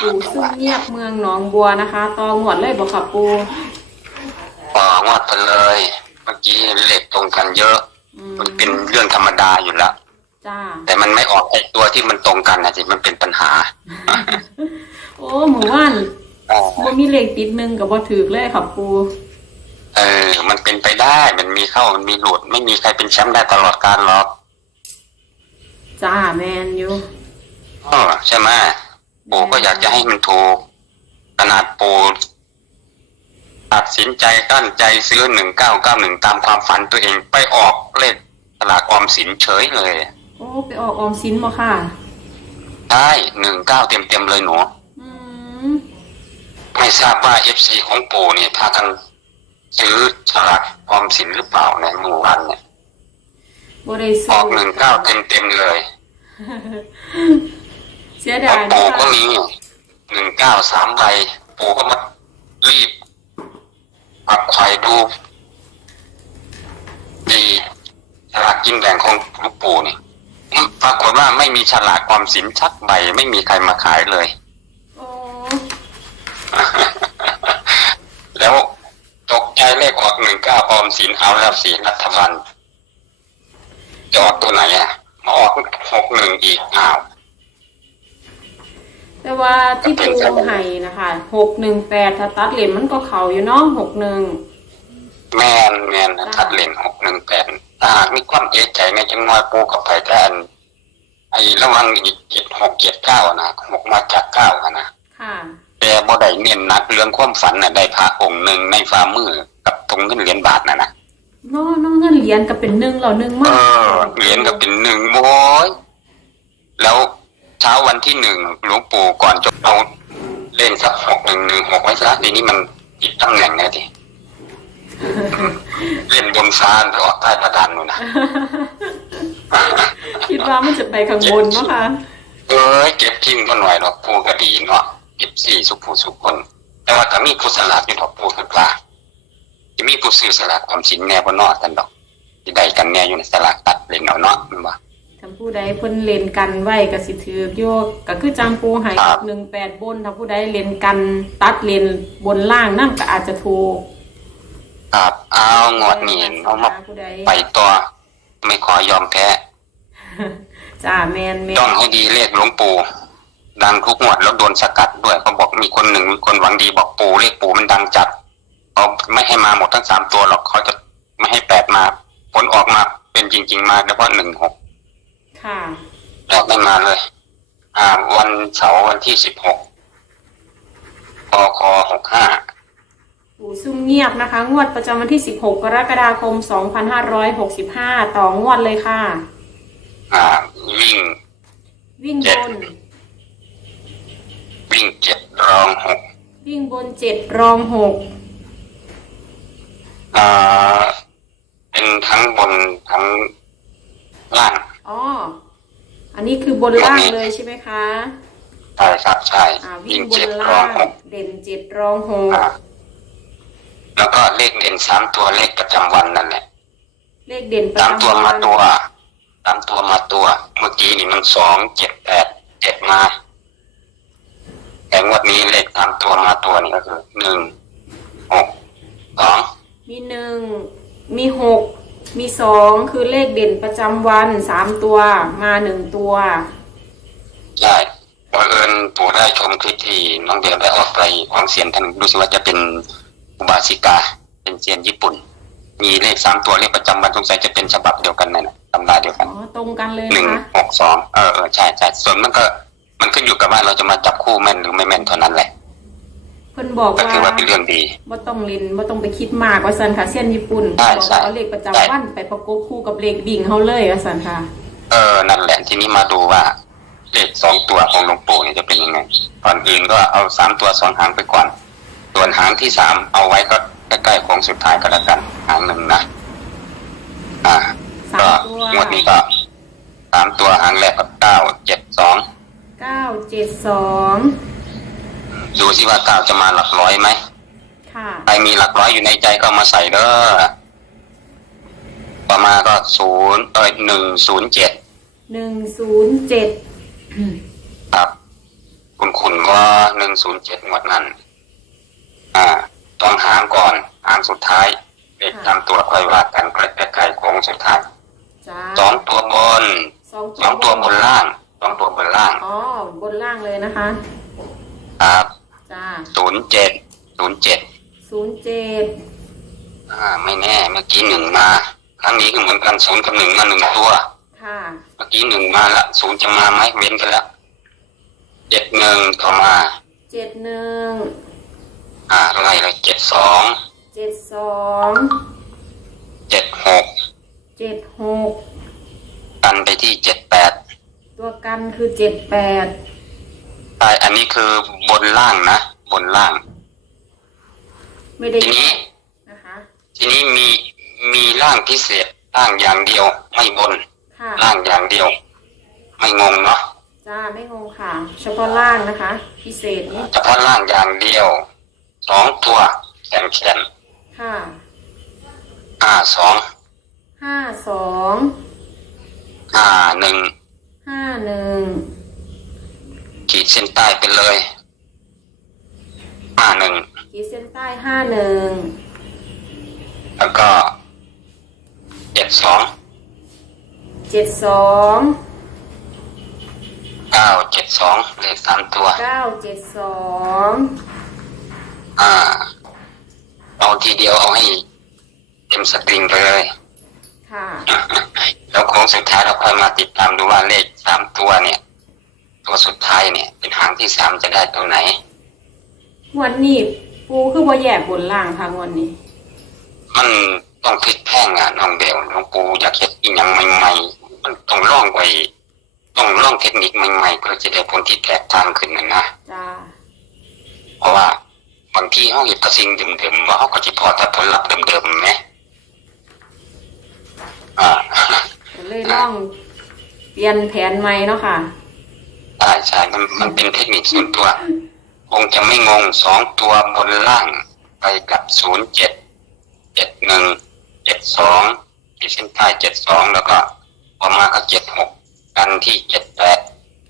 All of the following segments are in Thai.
ปู่ซุ่มเงียบเมืองหนองบัวนะคะตองหวดเลยบอกค่ะปูต่องวดไปเลย เมื่อกี้เลขตรงกันเยอะ อืมมันเป็นเรื่องธรรมดาอยู่แล้ว จ้า แต่มันไม่ออกไอ้ตัวที่มันตรงกันนะสิมันเป็นปัญหาโอ้หมู่ว่านอ่าบ่มีเลขติดหนึ่งกับบ่ถือเลยค่ะปูเออ มันเป็นไปได้ มันมีเข้า มันมีหลุด ไม่มีใครเป็นแชมป์ได้ตลอดการหรอกจ้าแมนอยู่ เออใช่ไหม ปู่ก็อยากจะให้มันถูก ขนาดปู่ตัดสินใจกั้นใจซื้อหนึ่งเก้าเก้าหนึ่งตามความฝันตัวเองไปออกเลขตลาดออมสินเฉยเลยโอ้ไปออกออมสินบ่ค่ะใช่หนึ่งเก้าเต็มเต็มๆเลยหนูอืมไม่ทราบว่าเอฟซีของปู่เนี่ยพากันซื้อฉลากออมสินหรือเปล่าในหมู่วันเนี่ยบ่ได้อซื้อกหนึ่งเก้าเต็มเต็มๆเลย เสียขดาองยนะปู่ก็คะมีหนึ่งเก้าสามใบปู่ก็มารีบปักไข่ดูดีฉลากกินแบ่งของหลูกปู่นี่ปรากฏว่าไม่มีฉลากความสินชักใบไม่มีใครมาขายเลย โอ้แล้วตกใจเลขออกหนึ่งเก้าออมสินเอาแล้วสีรัฐบาลจะออกตัวไหนอะมาออกหกหนึ่งอีกอ้าว แต่ว่าที่ปูให้นะคะหกหนึ่งแปดถ้าตัดเหรียญมันก็เข่าอยู่เนาะหกหนึ่งแม่นแม่นนะทัดเลนหกหนึ่งแปดถ้าหากมีความเอะใจในจังหวะปูกับไปแต่อันไอ้ระวังอีกเจ็ดหกเจ็ดเก้านะหกมาจากเก้าอะนะค่ะ แต่บ่ได้เน้นหนักเรื่องความฝันน่ะได้พระองค์หนึ่งในฝ่ามือกับตรงเงินเหรียญบาทน่ะนะน้องน้องเงินเหรียญก็เป็นหนึ่งเหล่าหนึ่งเอมากอเหรียญก็เป็นหนึ่งโอ้ยแล้ว เช้าวันที่หนึ่งหลวงปู่ก่อนจะเอาเล่นสักหกหนึ่งหนึ่งหกไว้ซะทีนี้มันอีกตำแหน่งไงทีเล่นบนฟ้าไปออกใต้ประดานนู่นนะคิดว่ามันจะไปข้างบนเนาะค่ะเอ้ยเก็บทิ้งก็หน่อยดอกปูก็ดีเนาะเก็บสี่สุผู้สุคน แต่ว่าก็มีผู้สลัดอยู่ดอกปูคือกลาจะมีผู้ซื้อสลัดความสินแน่บนนอกกันดอกที่ใดกันแน่อยู่ในสลัดตัดเล่นเอาเนาะแมันว่า ถ้าผู้ใดเพิ่นเล่นกันไว้ก็สิถือโยกก็คือจังปูให้ครับ หนึ่งแปดบนถ้าผู้ใดเล่นกันตัดเล่นบนล่างนั่นก็อาจจะถูกครับเอางวดนี้เอามาผู้ใดไปต่อไม่ขอยอมแพ้จ้าแมนแมนต้องให้ดีเลขหลวงปู่ดังทุกงวดแล้วโดนสกัดด้วยเขาบอกมีคนหนึ่งคนหวังดีบอกปู่เลขปู่มันดังจัดเขาไม่ให้มาหมดทั้งสามตัวหรอกเขาจะไม่ให้แปดมาผลออกมาเป็นจริง ๆ มาแล้วก็หนึ่งหก ค่ะแปดไม่มาเลย อ่า วันเสาร์วันที่สิบหกพคหกห้าปู่ซุ่มเงียบนะคะ งวดประจำวันที่ 16 กรกฎาคม 2565 ต่องวดเลยค่ะ อ่า วิ่ง วิ่งเจ็บดนวิ่งเจ็ดรองหกวิ่งบนเจ็ดรองหกอ่า เป็นทั้งบนทั้งล่าง อ๋อ อันนี้คือบนล่างเลยใช่ไหมคะใช่ครับใช่อ่าวิ่วิ่งงบเจ็นดรล่าองงหกเด่นเจ็ดรองหกอ่าแล้วก็เลขเด่นสามตัวเลขประจำวันนั่นแหละเลขเด่นประสามตัวจำมาวันตัวสามตัวมาตัว เมื่อกี้นี่มันสองเจ็ดแปดเจ็ดมา แต่งวดนี้เลขสามตัวมาตัวนี่ก็คือหนึ่งหกสองมีหนึ่งมีหก มีสองคือเลขเด่นประจำวันสามตัวมาหนึ่งตัว ใช่บังเอิญปู่ได้ชมคลิปที่น้องเดียวได้ออกไปของเสียนท่านรู้สึกว่าจะเป็นอุบาสิกา เป็นเซียนญี่ปุ่น มีเลขสามตัวเลขประจำวันสงสัยจะเป็นฉบับเดียวกันนั่นน่ะตำราเดียวกันอ๋อ ตรงกันเลยหนึ่งนะคะหกสองเออเออใช่ใช่ส่วนมันก็ มันขึ้นอยู่กับว่าเราจะมาจับคู่แม่นหรือไม่แม่นเท่านั้นแหละ เพิ่นบอกก็ว่าถือว่าเป็นเรื่องดีว่าต้องเล่นว่าต้องไปคิดมากว่าสันค่ะเส้นญี่ปุ่นใช่บอกใช่ ว่าเอาเลขประจำวันไปประกบคู่กับเลขบิ่งเขาเลยว่าสันค่ะ เออ นั่นแหละ ทีนี้มาดูว่าเลขสองตัวของหลวงปู่เนี่ยจะเป็นยังไง ก่อนอื่นก็เอาสามตัวสองหางไปก่อน ส่วนหางที่สามเอาไว้ก็ใกล้ๆโค้งสุดท้ายก็แล้วกัน หางหนึ่งนะ อ่า สาก็มตัว งวดนี้ก็สามตัวหางแรกก็เก้าเจ็ดสองเก้าเจ็ ดสองดูสิว่าเก้าจะมาหลักร้อยไหมค่ะ ใครมีหลักร้อยอยู่ในใจก็เอามาใส่เด้อต่อมาก็ศูนย์เอ้ยหนึ่งศูนย์เจ็ดหนึ่งศูนย์เจ็ด ครับพคุณคุณว่าหนึ่งศูนย์เจ็ดงวดนั้น อ่าสองหางก่อนหางสุดท้ายเลขตามตัวค่อยว่ากันใกล้ๆโค้งสุดท้ายจ้าสองตัวบนสองสองตัวบนล่างสองตัวบนล่าง อ๋อ บนล่างเลยนะคะครับจ้า ศูนย์เจ็ดศูนย์เจ็ดศูนย์เจ็ดอ่าไม่แน่ เมื่อกี้หนึ่งมาครั้งนี้ก็เหมือนกันศูนย์กับหนึ่งมาหนึ่งตัว ค่ะ เมื่อกี้หนึ่งมาละศูนย์จะมาไหมเว้นไปแล้วเจ็ดหนึ่งต่อมาเจ็ดหนึ่งอ่าไล่เลยเจ็ดสองเจ็ดสองเจ็ดหกเจ็ดหกกันไปที่เจ็ดแปดตัวกันคือเจ็ดแปดใช่อันนี้คือบนล่างนะ บนล่าง ไม่ได้ทีนี้นะคะ ทีนี้มีมีร่างพิเศษร่างอย่างเดียว ไม่บนค่ะ ร่างอย่างเดียว ไม่งงเนาะจ้า ไม่งงค่ะ เฉพาะล่างนะคะ พิเศษนี้ เฉพาะร่างอย่างเดียวสองตัวแขนแขนค่ะห้าสองห้าสองห้าหนึ่งห้าหนึ่งขีดเส้นใต้ไปเลย ห้าหนึ่งขีดเส้นใต้ห้าหนึ่งแล้วก็เจ็ดสองเจ็ดสองเก้าเจ็ดสองเลขสามตัวเก้าเจ็ดสองอ่าเอาทีเดียวเอาให้เต็มสตริงไปเลยค่ะแล้วโค้งสุดท้ายเราค่อยมาติดตามดูว่าเลขสามตัวเนี่ย ตัวสุดท้ายเนี่ย เป็นหางที่สามจะได้ตัวไหน งวันนี้ปูคือบ่แยกบนล่างค่ะงวันนี้ มันต้องพลิกแพลงอะน้องเบลน้องปูอยากเห็นอีกอย่างใหม่ๆ มันต้องล่องไปต้องล่องเทคนิคใหม่ๆเพื่อจะได้ผลที่แตกต่างขึ้นนะนะจ้าเพราะว่าบางทีเขาเห็นแต่สิ่งเดิมๆว่าเขาก็จะพอแต่ผลลัพธ์เดิมๆไหมอ่าก็เลยล่องเปลี่ยนแผนใหม่เนาะค่ะ ใช่ใช่มันมันเป็นเทคนิคส่วนตัว คงจะไม่งงสองตัวบนล่างไปกับศูนย์เจ็ดเจ็ดหนึ่งเจ็ดสองที่เส้นใต้เจ็ดสองแล้วก็พอมาก็เจ็ดหกกันที่เจ็ดแปด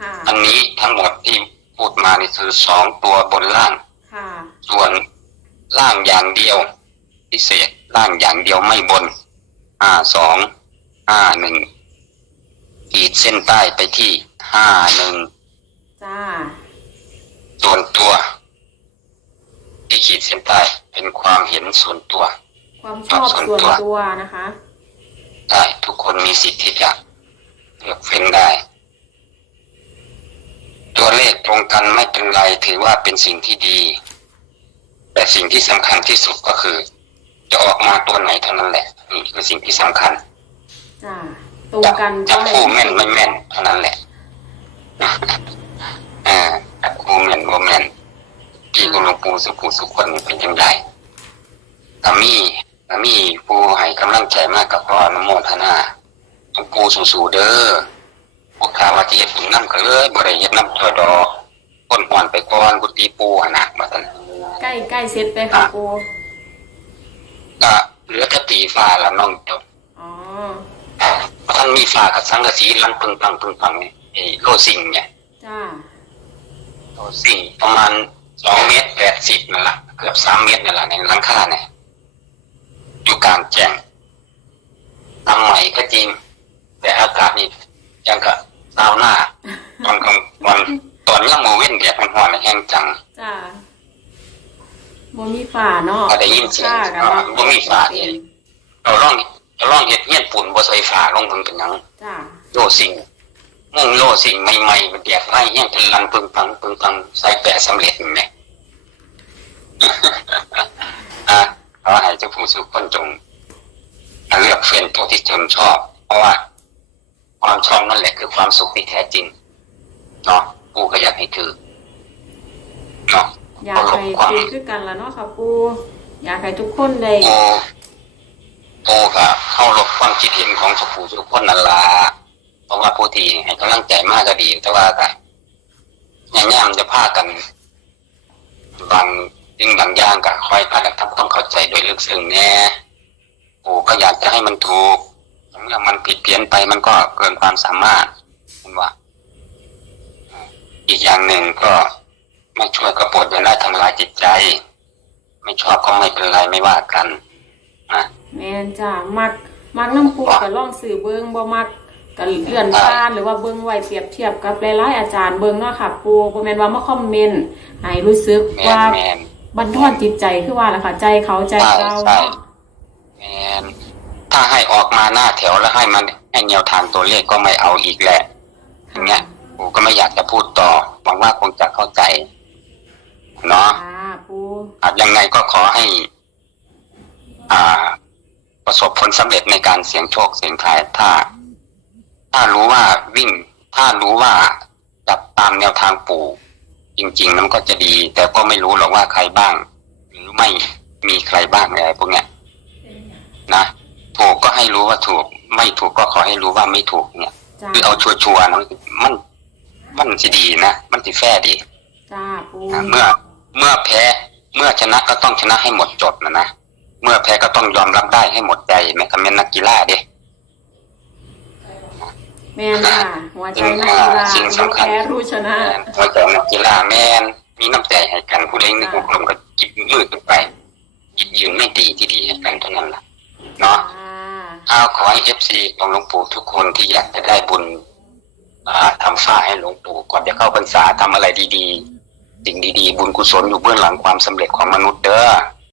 ค่ะ อันนี้ทั้งหมดที่พูดมานี่คือสองตัวบนล่าง ค่ะ ส่วนล่างอย่างเดียว พิเศษล่างอย่างเดียวไม่บนห้าสองห้าหนึ่งขีดเส้นใต้ไปที่ห้าหนึ่งจ้า ส่วนตัว ที่ขีดเส้นใต้เป็นความเห็นส่วนตัว ความชอบส่วนตัวนะคะได้ทุกคนมีสิทธิ์ที่จะเลือกเฟ้นได้ ตัวเลขตรงกันไม่เป็นไรถือว่าเป็นสิ่งที่ดี แต่สิ่งที่สำคัญที่สุดก็คือ จะออกมาตัวไหนเท่านั้นแหละนี่คือสิ่งที่สำคัญจ้าตรงจับกันจับให้คู่แม่นไม่แม่นเท่านั้นแหละอ่าจั บคู่แม่นว่าแม่นพี่กุหลวงปู่สุขุสุขคนนี่เป็นยังไงตามีตามีผู้ให้กำลังใจมากกับขออนุโมทนาหลวงปู่สู่ๆเด้อพวกข้าว่าจะเฮ็ดบุญน้ำก็เลยบ่ได้เฮ็ดน้ำตัวดอกคนหวนไปก่อนกุฏิปู่หั่นน่ะมาซั่นใกล้ใกล้เสร็จไปค่ะปูก็เหลือแต่ตีฟ้าละน้องเจ้าอ๋อท่านมีฝากับสังกะสีลันพึงพังพึงพังเนี่ยไอ้โลสิงเนี่ยจ้า โลสิงประมาณสองเมตรแปดสิบนั่นแหละเกือบสามเมตรนั่นแหละในหลังคาเนี่ยอยู่กลางแจ้งทำใหม่ก็จริง แต่อากาศนี่ยังกับซาวน่าตอนกลางวันตอนย่ำโมเว้นแดดมันร้อนแห้งจังจ้าบ่มีฝาเนาะก็ได้ยินเสียงค่ะอ่าบ่มีฝานี่เราลองเราลองเห็ดเงี้ยนปุ่นบ่ใส่ฝาลงถึงเป็นหยังจ้าโลสิ่ง มุ่งโลสิ่งใหม่ๆมันแดกไฟแห้งเป็นลังปึงปังปึงปังใส่แปะสำเร็จเห็นไหมอะขอให้เจ้าผู้สุขคนจงเลือกเฟ้นตัวที่ตนชอบ เพราะว่า ความชอบนั่นแหละคือความสุขที่แท้จริงเนาะกูก็อยากให้คือเนาะอยากให้คุยคือกันละเนาะค่ะปูอยากให้ทุกคนได้โอโอก็เข้ารบความคิดเห็นของสุขผู้สุขคนนั่นละ เพราะว่าผู้ที่ให้กำลังใจมากก็ดี แต่ว่าก็อย่งนี้มันจะพากัน บางสิ่งบางอย่างก็คอยพากันทำความเข้าใจโดยลึกซึ้งแน่โอ้ก็อยากจะให้มันถูกเมื่อมันผิดเพี้ยนไปมันก็เกินความสามารถเห็นว่า อีกอย่างหนึ่งก็ไม่ช่วยก็โปรดอย่าได้ทำลายจิตใจ ไม่ชอบก็ไม่เป็นไรไม่ว่ากันนะแม่นจ้ามักมักน้ำปูก็ลองสื่อเบิ่งบ่มัก ก็เลื่อนผ่านหรือว่าเบิ่งไว้เปรียบเทียบกับหลายๆอาจารย์เบิ่งเนาะค่ะ ปูบ่แม่นว่ามาคอมเมนต์ให้รู้สึกแมนว่าแมนบันทอนจิตใจคือว่าล่ะค่ะ ใจเขาใจเราใช่แมนถ้าให้ออกมาหน้าแถวแล้วให้มันให้แนวทางตัวเลขก็ไม่เอาอีกแหละอย่างเงี้ยกูก็ไม่อยากจะพูดต่อหวังว่าคงจะเข้าใจเนาะค่ะปูอะยังไงก็ขอให้ อ่า ประสบผลสำเร็จในการเสี่ยงโชคเสี่ยงทายถ้า ถ้ารู้ว่าวิ่ง ถ้ารู้ว่าจับตามแนวทางปู่จริงๆนั้นก็จะดี แต่ก็ไม่รู้หรอกว่าใครบ้าง หรือไม่มีใครบ้างอะไรพวกเนี้ยนะถูกก็ให้รู้ว่าถูก ไม่ถูกก็ขอให้รู้ว่าไม่ถูกเนี่ยจ้าคือเอาชัวร์ๆนะมันมันจะดีนะมันจะแฟร์ดีจ้าปูนะเมื่อเมื่อแพ้ เมื่อชนะก็ต้องชนะให้หมดจดนะนะเมื่อแพ้ก็ต้องยอมรับได้ให้หมดใจแม้คำเป็นนักกีฬาเด้ แม่นค่ะ หัวใจนักกีฬาสิ่งรู้สำคัญแพ้รู้ชนะหัวใจนักกีฬาแมนมีน้ำใจให้กันผู้ใดนึกลมก็จิบมือขึ้นไปจิบยืนไม่ดีที่ดีให้กันเท่านั้นล่ะเนาะอ่าเอาขอให้เอฟซีของหลวงปู่ทุกคนที่อยากจะได้บุญอ่าทำฝ้าให้หลวงปู่ก่อนจะเข้าพรรษาทำอะไรดีๆสิ่งดีๆ บุญกุศลอยู่เบื้องหลังความสำเร็จของมนุษย์เด้อ